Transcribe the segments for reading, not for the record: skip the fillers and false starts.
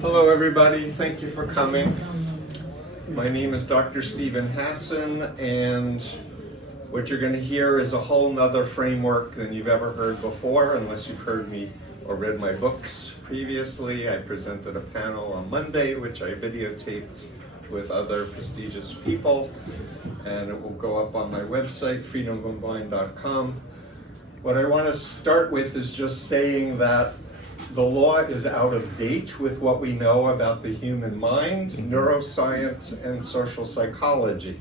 Hello everybody, thank you for coming. My name is Dr. Stephen Hassan, and what you're going to hear is a whole nother framework than you've ever heard before, unless you've heard me or read my books previously. I presented a panel on Monday, which I videotaped with other prestigious people, and it will go up on my website, freedomofmind.com. What I want to start with is just saying that the law is out of date with what we know about the human mind, neuroscience, and social psychology.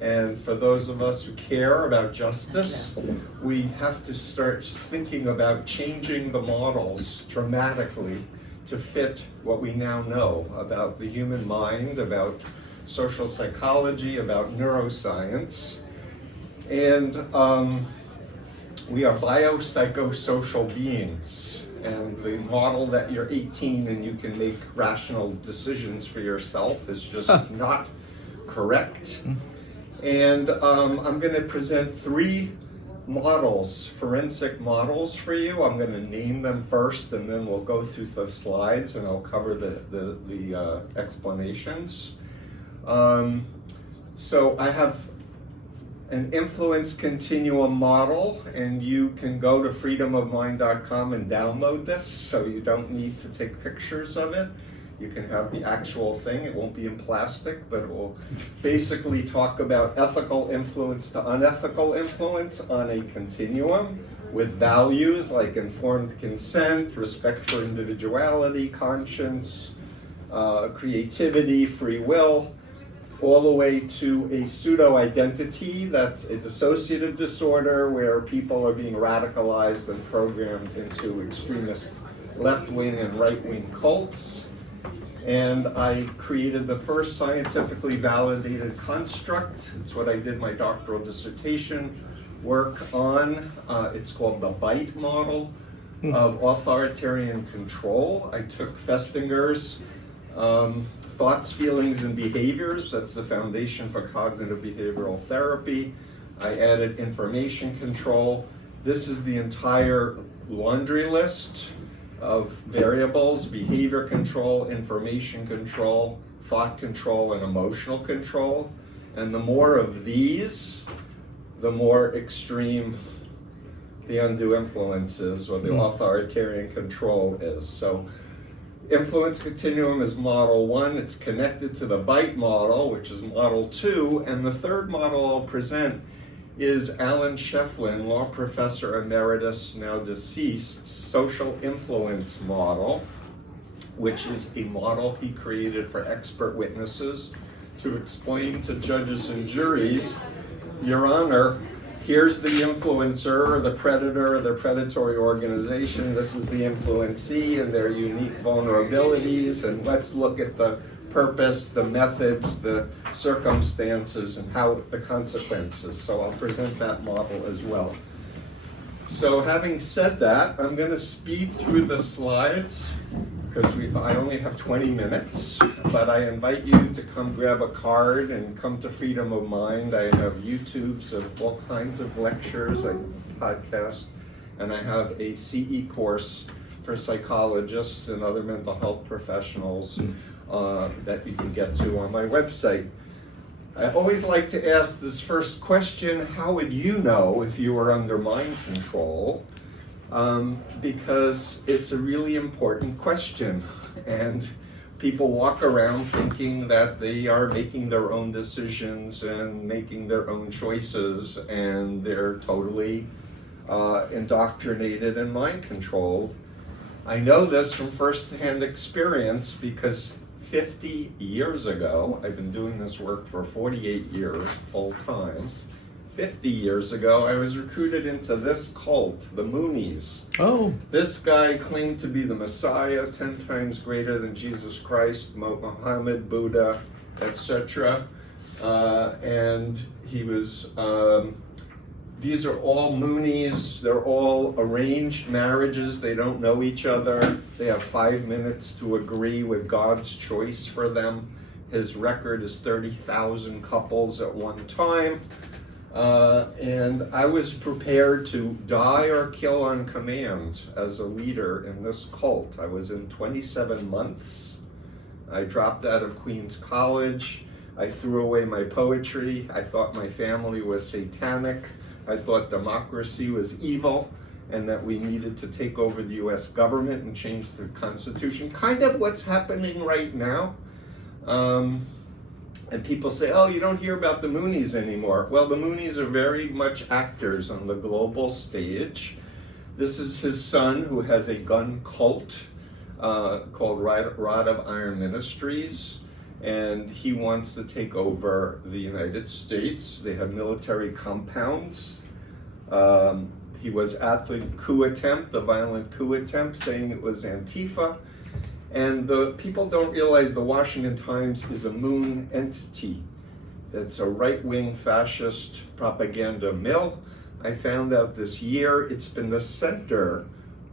And for those of us who care about justice, we have to start thinking about changing the models dramatically to fit what we now know about the human mind, about social psychology, about neuroscience. And we are biopsychosocial beings. And the model that you're 18 and you can make rational decisions for yourself is just not correct. And I'm going to present three models, forensic models for you. I'm going to name them first, and then we'll go through the slides and I'll cover the explanations. So I have an influence continuum model, and you can go to freedomofmind.com and download this, so you don't need to take pictures of it. You can have the actual thing. It won't be in plastic, but it will basically talk about ethical influence to unethical influence on a continuum with values like informed consent, respect for individuality, conscience, creativity, free will, all the way to a pseudo-identity that's a dissociative disorder where people are being radicalized and programmed into extremist left-wing and right-wing cults. And I created the first scientifically validated construct. It's what I did my doctoral dissertation work on. It's called the BITE model of authoritarian control. I took Festinger's thoughts, feelings, and behaviors. That's the foundation for cognitive behavioral therapy. I added information control. This is the entire laundry list of variables: behavior control, information control, thought control, and emotional control. And the more of these, the more extreme the undue influence is, or the authoritarian control is. So influence continuum is model 1. It's connected to the BITE model, which is model 2. And the third model I'll present is Alan Shefflin, law professor emeritus, now deceased, social influence model, which is a model he created for expert witnesses to explain to judges and juries, Your Honor, here's the influencer, or the predator, or the predatory organization. This is the influencee and their unique vulnerabilities, and let's look at the purpose, the methods, the circumstances, and how the consequences. So I'll present that model as well. So having said that, I'm going to speed through the slides because I only have 20 minutes, but I invite you to come grab a card and come to Freedom of Mind. I have YouTubes of all kinds of lectures, I podcast, and I have a CE course for psychologists and other mental health professionals that you can get to on my website. I always like to ask this first question: how would you know if you were under mind control? Because it's a really important question, and people walk around thinking that they are making their own decisions and making their own choices, and they're totally indoctrinated and mind controlled. I know this from firsthand experience because 50 years ago, I've been doing this work for 48 years full time. 50 years ago, I was recruited into this cult, the Moonies. Oh. This guy claimed to be the Messiah, 10 times greater than Jesus Christ, Muhammad, Buddha, etc. And he was, these are all Moonies. They're all arranged marriages. They don't know each other. They have 5 minutes to agree with God's choice for them. His record is 30,000 couples at one time. And I was prepared to die or kill on command as a leader in this cult. I was in 27 months. I dropped out of Queens College. I threw away my poetry. I thought my family was satanic. I thought democracy was evil and that we needed to take over the US government and change the Constitution. Kind of what's happening right now. And people say, oh, you don't hear about the Moonies anymore. Well, the Moonies are very much actors on the global stage. This is his son, who has a gun cult called Rod of Iron Ministries, and he wants to take over the United States. They have military compounds. He was at the coup attempt, the violent coup attempt, saying it was Antifa. And the people don't realize the Washington Times is a moon entity. It's a right-wing fascist propaganda mill. I found out this year it's been the center,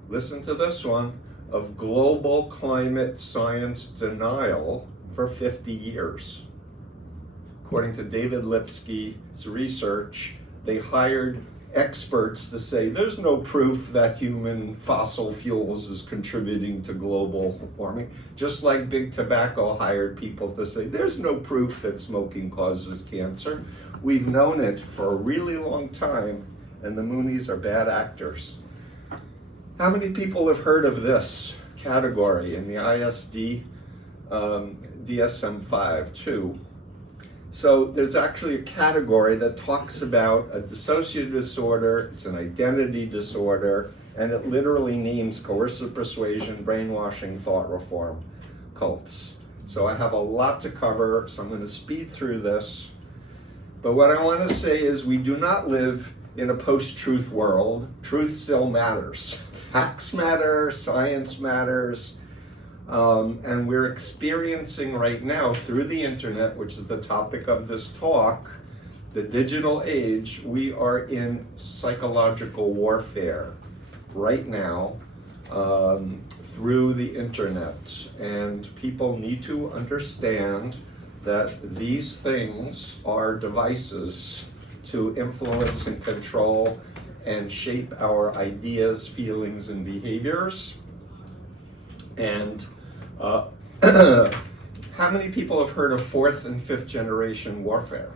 listen to this one, of global climate science denial for 50 years. According to David Lipsky's research, they hired experts to say there's no proof that human fossil fuels is contributing to global warming, just like big tobacco hired people to say there's no proof that smoking causes cancer. We've known it for a really long time, and the Moonies are bad actors. How many people have heard of this category in the ISD DSM-5 too? So there's actually a category that talks about a dissociative disorder. It's an identity disorder, and it literally names coercive persuasion, brainwashing, thought reform cults. So I have a lot to cover, so I'm going to speed through this. But what I want to say is we do not live in a post-truth world. Truth still matters. Facts matter, science matters. And we're experiencing right now through the internet, which is the topic of this talk, the digital age. We are in psychological warfare right now through the internet. And people need to understand that these things are devices to influence and control and shape our ideas, feelings, and behaviors. And how many people have heard of 4th and 5th generation warfare?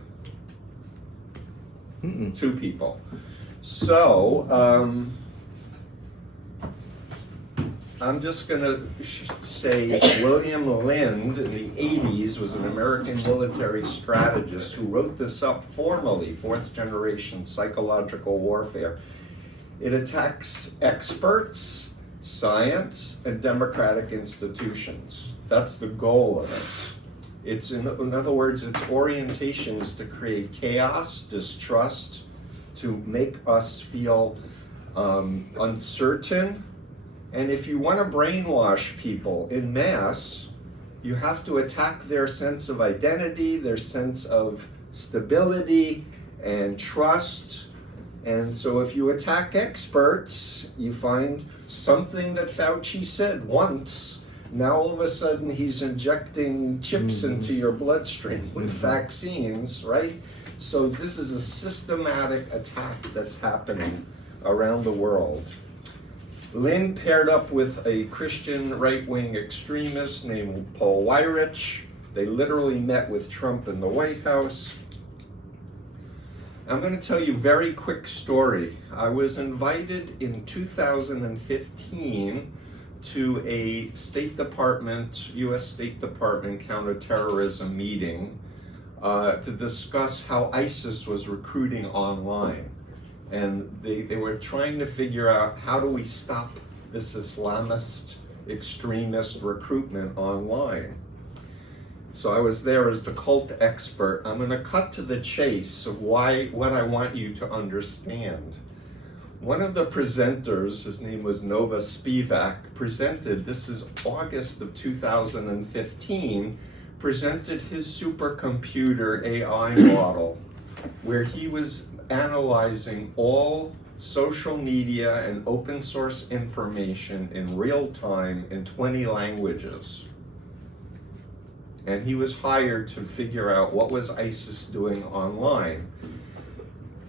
Mm-mm. 2 people. So I'm just going to say William Lynn in the 80s was an American military strategist who wrote this up formally, 4th generation psychological warfare. It attacks experts, science, and democratic institutions. That's the goal of it. It's in other words, its orientation is to create chaos, distrust, to make us feel uncertain. And if you want to brainwash people in mass, you have to attack their sense of identity, their sense of stability and trust. And so if you attack experts, you find something that Fauci said once. Now all of a sudden he's injecting chips into your bloodstream with vaccines, right? So this is a systematic attack that's happening around the world. Lynn paired up with a Christian right-wing extremist named Paul Weyrich. They literally met with Trump in the White House. I'm going to tell you a very quick story. I was invited in 2015 to a State Department, U.S. State Department counterterrorism meeting to discuss how ISIS was recruiting online. And they were trying to figure out how do we stop this Islamist extremist recruitment online. So I was there as the cult expert. I'm going to cut to the chase of what I want you to understand. One of the presenters, his name was Nova Spivak, presented, this is August of 2015, presented his supercomputer AI model, where he was analyzing all social media and open source information in real time in 20 languages. And he was hired to figure out what was ISIS doing online.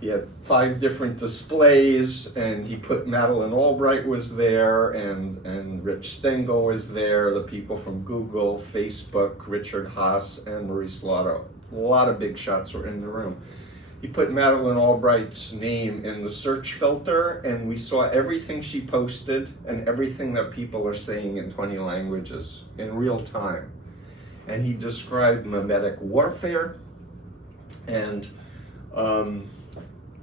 He had 5 different displays, and he put Madeleine Albright was there, and Rich Stengel was there, the people from Google, Facebook, Richard Haas, and Maurice Lotto. A lot of big shots were in the room. He put Madeleine Albright's name in the search filter, and we saw everything she posted and everything that people are saying in 20 languages in real time. And he described mimetic warfare, and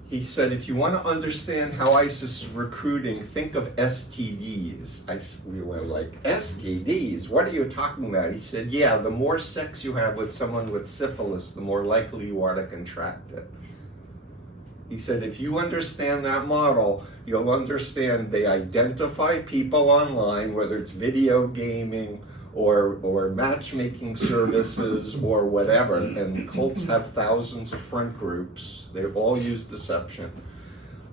he said, if you want to understand how ISIS is recruiting, think of STDs. We were like, STDs? What are you talking about? He said, yeah, the more sex you have with someone with syphilis, the more likely you are to contract it. He said, if you understand that model, you'll understand they identify people online, whether it's video gaming or matchmaking services or whatever, and cults have thousands of front groups. They all use deception.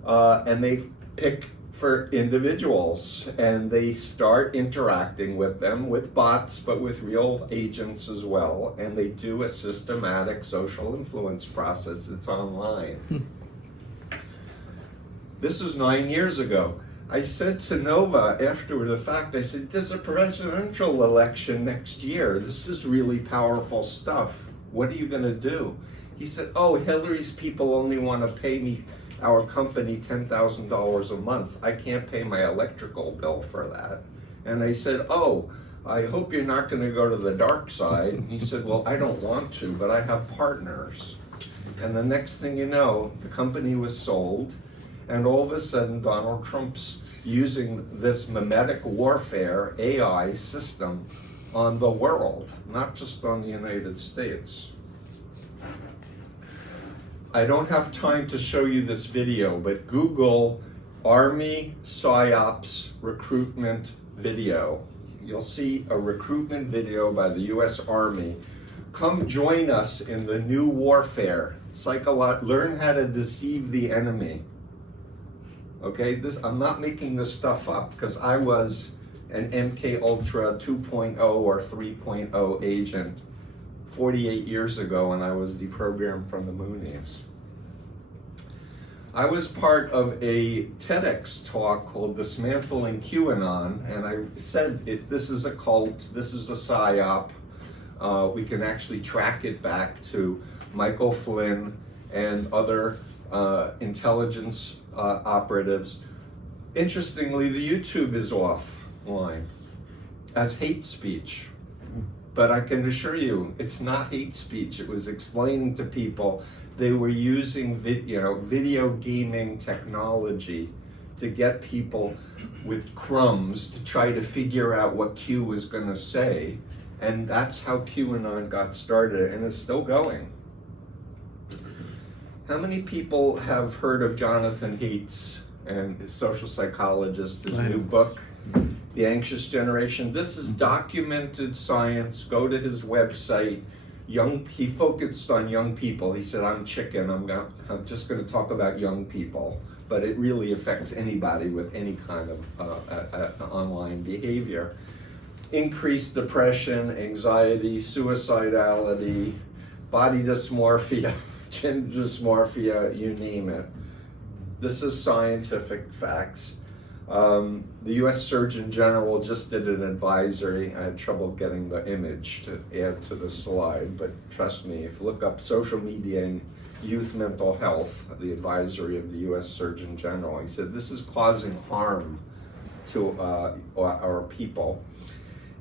And they pick for individuals, and they start interacting with them with bots, but with real agents as well, and they do a systematic social influence process. It's online. This was 9 years ago. I said to Nova after the fact, I said, there's a presidential election next year. This is really powerful stuff. What are you going to do? He said, oh, Hillary's people only want to pay me, our company, $10,000 a month. I can't pay my electrical bill for that. And I said, oh, I hope you're not going to go to the dark side. And he said, well, I don't want to, but I have partners. And the next thing you know, the company was sold. And all of a sudden, Donald Trump's using this mimetic warfare AI system on the world, not just on the United States. I don't have time to show you this video, but Google Army PsyOps recruitment video. You'll see a recruitment video by the US Army. Come join us in the new warfare. Learn how to deceive the enemy. Okay, I'm not making this stuff up because I was an MK Ultra 2.0 or 3.0 agent 48 years ago when I was deprogrammed from the Moonies. I was part of a TEDx talk called Dismantling QAnon, and I said, this is a cult, this is a PSYOP. We can actually track it back to Michael Flynn and other intelligence operatives. Interestingly, the YouTube is offline as hate speech, but I can assure you it's not hate speech. It was explaining to people they were using video gaming technology to get people with crumbs to try to figure out what Q was going to say, and that's how QAnon got started, and it's still going. How many people have heard of Jonathan Haidt's and his social psychologist, his new book, The Anxious Generation? This is documented science. Go to his website. He focused on young people. He said, I'm chicken. I'm just going to talk about young people. But it really affects anybody with any kind of online behavior. Increased depression, anxiety, suicidality, body dysmorphia, gender dysmorphia, you name it. This is scientific facts. The US Surgeon General just did an advisory. I had trouble getting the image to add to the slide, but trust me, if you look up social media and youth mental health, the advisory of the US Surgeon General, he said this is causing harm to our people.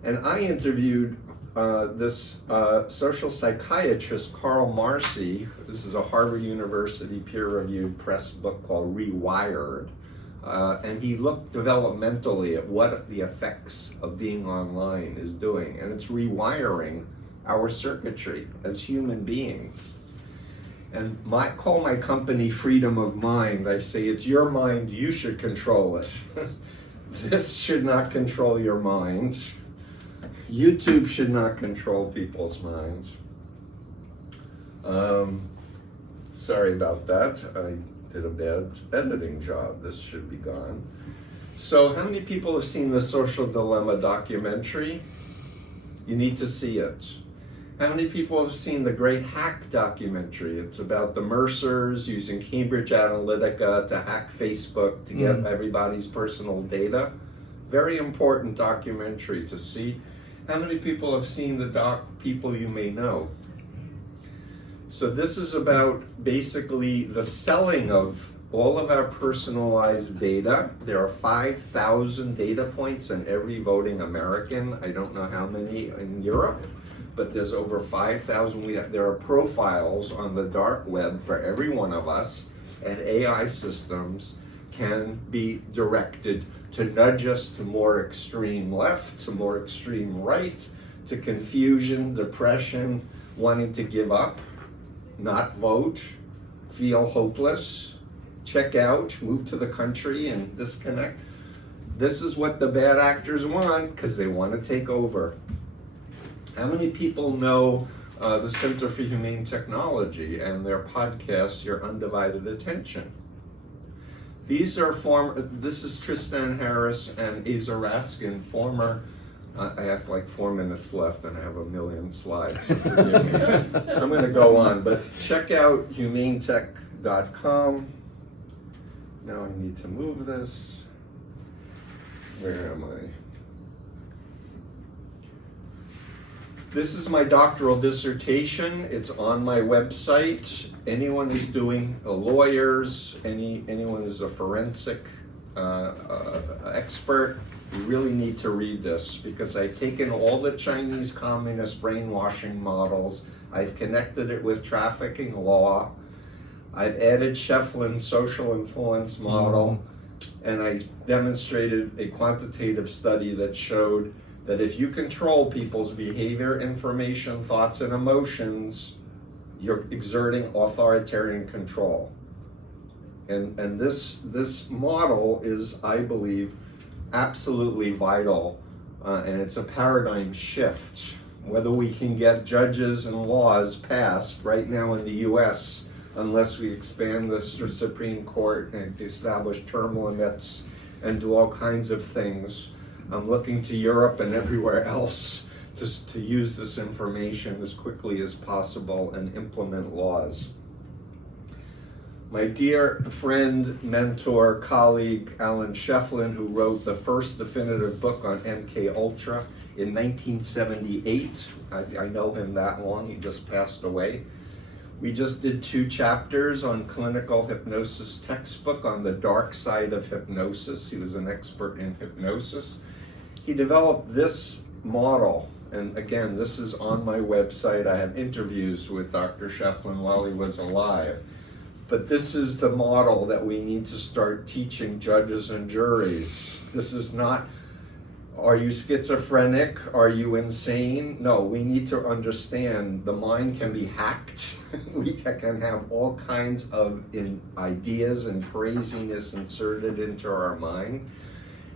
And I interviewed this social psychiatrist, Carl Marcy. This is a Harvard University peer-reviewed press book called Rewired. And he looked developmentally at what the effects of being online is doing. And it's rewiring our circuitry as human beings. And call my company Freedom of Mind. I say, it's your mind, you should control it. This should not control your mind. YouTube should not control people's minds. Sorry about that. I did a bad editing job. This should be gone. So how many people have seen the Social Dilemma documentary? You need to see it. How many people have seen the Great Hack documentary? It's about the Mercers using Cambridge Analytica to hack Facebook to get everybody's personal data. Very important documentary to see. How many people have seen the doc People You May Know? So this is about basically the selling of all of our personalized data. There are 5,000 data points in every voting American. I don't know how many in Europe, but there's over 5,000. There are profiles on the dark web for every one of us, and AI systems can be directed to nudge us to more extreme left, to more extreme right, to confusion, depression, wanting to give up, not vote, feel hopeless, check out, move to the country and disconnect. This is what the bad actors want because they want to take over. How many people know the Center for Humane Technology and their podcast, Your Undivided Attention? These are this is Tristan Harris and Asa Raskin, former, I have like 4 minutes left and I have a million slides, so forgive me. I'm going to go on, but check out humanetech.com. Now I need to move this. Where am I? This is my doctoral dissertation. It's on my website. Anyone who's doing lawyers, anyone who's a forensic expert, you really need to read this because I've taken all the Chinese communist brainwashing models, I've connected it with trafficking law, I've added Shefflin's social influence model, and I demonstrated a quantitative study that showed that if you control people's behavior, information, thoughts, and emotions, you're exerting authoritarian control. And this model is, I believe, absolutely vital, and it's a paradigm shift. Whether we can get judges and laws passed right now in the US, unless we expand the Supreme Court and establish term limits and do all kinds of things. I'm looking to Europe and everywhere else to use this information as quickly as possible and implement laws. My dear friend, mentor, colleague, Alan Shefflin, who wrote the first definitive book on MK Ultra in 1978. I know him that long, he just passed away. We just did 2 chapters on clinical hypnosis textbook on the dark side of hypnosis. He was an expert in hypnosis. He developed this model, and again, this is on my website. I have interviews with Dr. Shefflin while he was alive. But this is the model that we need to start teaching judges and juries. This is not, are you schizophrenic? Are you insane? No, we need to understand the mind can be hacked. We can have all kinds of ideas and craziness inserted into our mind.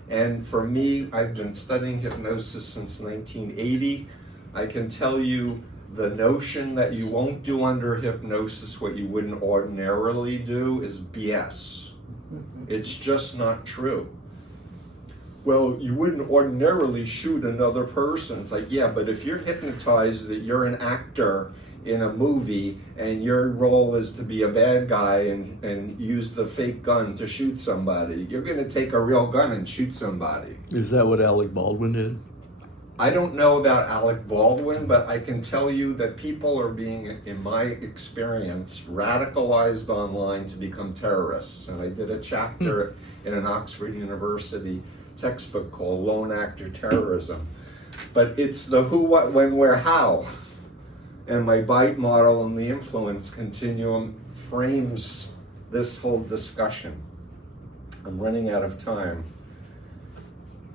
And for me, I've been studying hypnosis since 1980. I can tell you the notion that you won't do under hypnosis what you wouldn't ordinarily do is BS. It's just not true. Well, you wouldn't ordinarily shoot another person. It's like, yeah, but if you're hypnotized that you're an actor in a movie and your role is to be a bad guy and use the fake gun to shoot somebody, you're going to take a real gun and shoot somebody. Is that what Alec Baldwin did? I don't know about Alec Baldwin, but I can tell you that people are being, in my experience, radicalized online to become terrorists. And I did a chapter in an Oxford University textbook called Lone Actor Terrorism. But it's the who, what, when, where, how. And my BITE model and the influence continuum frames this whole discussion. I'm running out of time.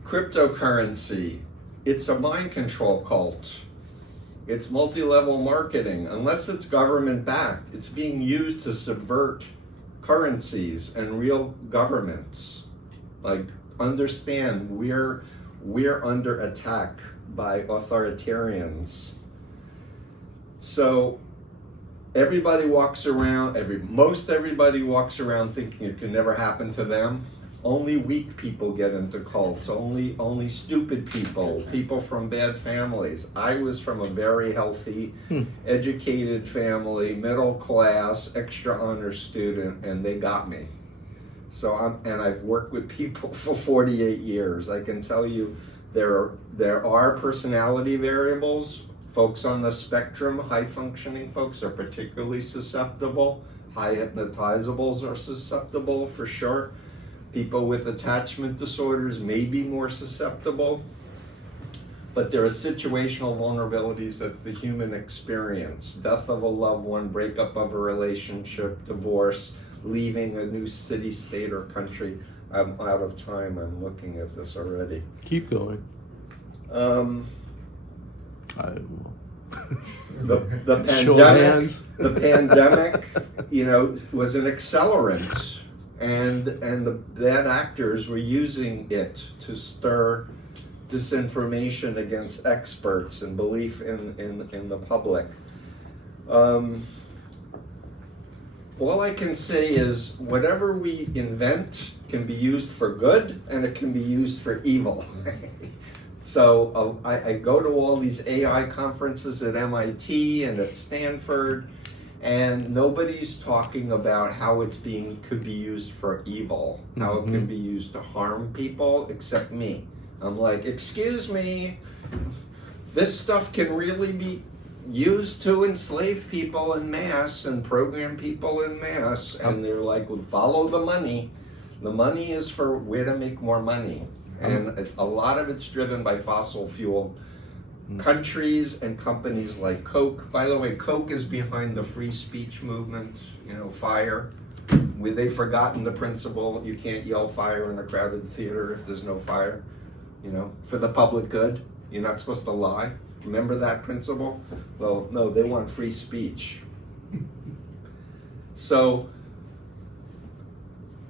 Cryptocurrency. It's a mind control cult. It's multi-level marketing. Unless it's government-backed, it's being used to subvert currencies and real governments. Like, understand, we're under attack by authoritarians. So everybody walks around, most everybody walks around thinking it can never happen to them. Only weak people get into cults. Only stupid people, people from bad families. I was from a very healthy, educated family, middle class, extra honor student, and they got me. So I've worked with people for 48 years. I can tell you there are personality variables. Folks on the spectrum, high functioning folks, are particularly susceptible. High hypnotizables are susceptible for sure. People with attachment disorders may be more susceptible. But there are situational vulnerabilities. That's the human experience. Death of a loved one, breakup of a relationship, divorce, leaving a new city, state, or country. I'm out of time. I'm looking at this already. Keep going. The Show pandemic, hands. the pandemic, was an accelerant, and the bad actors were using it to stir disinformation against experts and belief in the public. All I can say is whatever we invent can be used for good and it can be used for evil. So I go to all these AI conferences at MIT and at Stanford, and nobody's talking about how could be used for evil, how it can be used to harm people, except me. I'm like, excuse me, this stuff can really be used to enslave people in mass and program people in mass. And they're like, well, follow the money. The money is for where to make more money. And a lot of it's driven by fossil fuel countries and companies like Coke. By the way, Coke is behind the free speech movement, fire. They've forgotten the principle, you can't yell fire in a crowded theater if there's no fire. For the public good, you're not supposed to lie. Remember that principle? Well, no, they want free speech. So,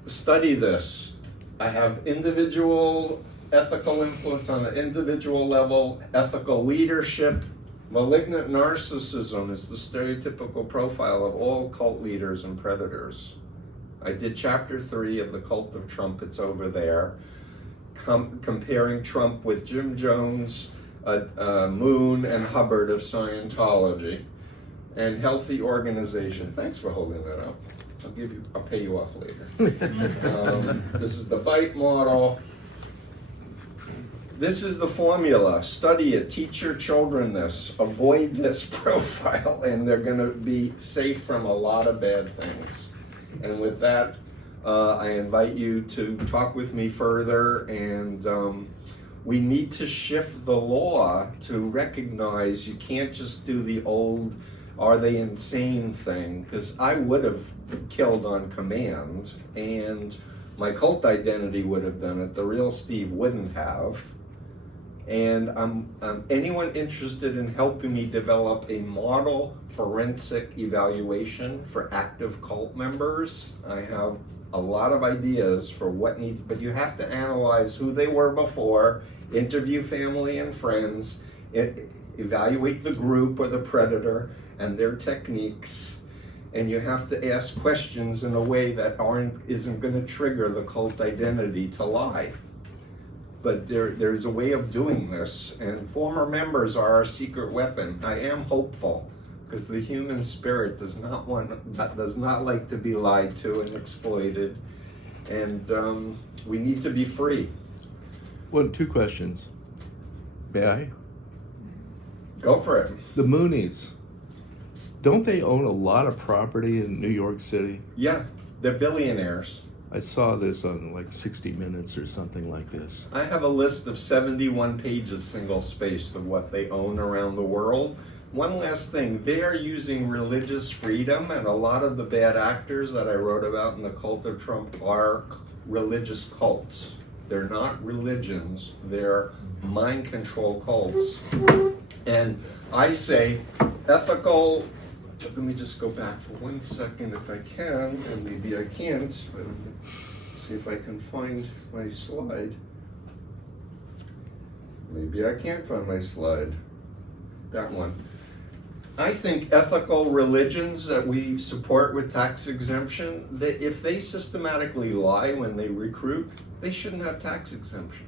study this. I have individual ethical influence on the individual level, ethical leadership. Malignant narcissism is the stereotypical profile of all cult leaders and predators. I did chapter 3 of The Cult of Trump, it's over there, comparing Trump with Jim Jones, Moon, and Hubbard of Scientology, and healthy organization. Thanks for holding that up. I'll pay you off later. This is the BITE model. This is the formula. Study it. Teach your children this. Avoid this profile, and they're going to be safe from a lot of bad things. And with that, I invite you to talk with me further, and we need to shift the law to recognize you can't just do the old are they insane thing, because I would have killed on command and my cult identity would have done it. The real Steve wouldn't have. And anyone interested in helping me develop a model forensic evaluation for active cult members, I have a lot of ideas for what needs, but you have to analyze who they were before, interview family and friends, evaluate the group or the predator and their techniques, and you have to ask questions in a way that isn't going to trigger the cult identity to lie. But there's a way of doing this, and former members are our secret weapon. I am hopeful, because the human spirit does not like to be lied to and exploited, and we need to be free. Well, 2 questions. May I? Go for it. The Moonies, don't they own a lot of property in New York City? Yeah, they're billionaires. I saw this on like 60 Minutes or something like this. I have a list of 71 pages single-spaced of what they own around the world. One last thing, they are using religious freedom, and a lot of the bad actors that I wrote about in The Cult of Trump are religious cults. They're not religions, they're mind control cults. And I say ethical, let me just go back for 1 second if I can, and maybe I can't, but see if I can find my slide. Maybe I can't find my slide. That one. I think ethical religions that we support with tax exemption, that if they systematically lie when they recruit, they shouldn't have tax exemption.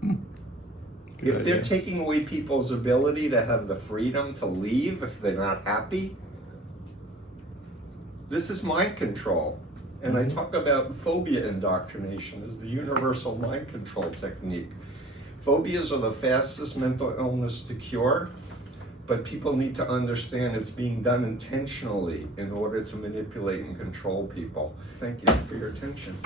Good If they're idea. taking away people's ability to have the freedom to leave if they're not happy, this is mind control. And I talk about phobia indoctrination as the universal mind control technique. Phobias are the fastest mental illness to cure, but people need to understand it's being done intentionally in order to manipulate and control people. Thank you for your attention.